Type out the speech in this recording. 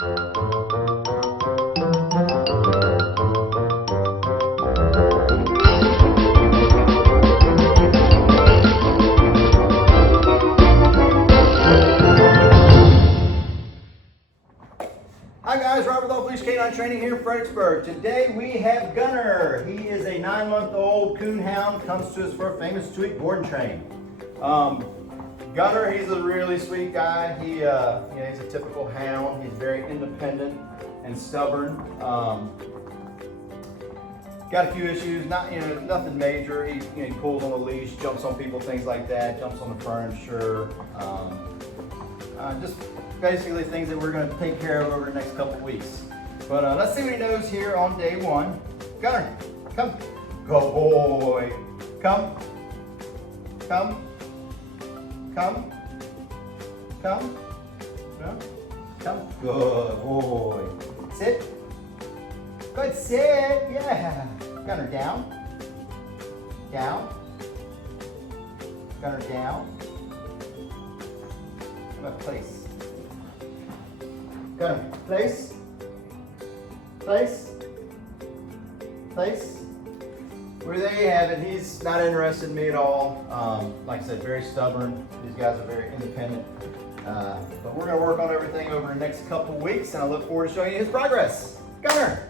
Hi guys, Robert Off-Leash Canine Training here in Fredericksburg. Today we have Gunner. He is a 9-month-old Coonhound, comes to us for a famous 2-week board and train. Gunner, he's a really sweet guy. He's a typical hound. He's very independent and stubborn. Got a few issues, nothing major. He pulls on the leash, jumps on people, things like that, jumps on the furniture. Just basically things that we're going to take care of over the next couple weeks. But let's see what he knows here on day 1. Gunner, come. Go boy. Come. Come. Come. Come. No? Come. Good boy. Sit. Good, sit. Yeah. Gunner, down. Down. Gunner, down. How about place? Gunner, place. Place. Place. Well, there you have it. He's not interested in me at all. Like I said, very stubborn. These guys are very independent. But we're going to work on everything over the next couple weeks, and I look forward to showing you his progress. Gunner!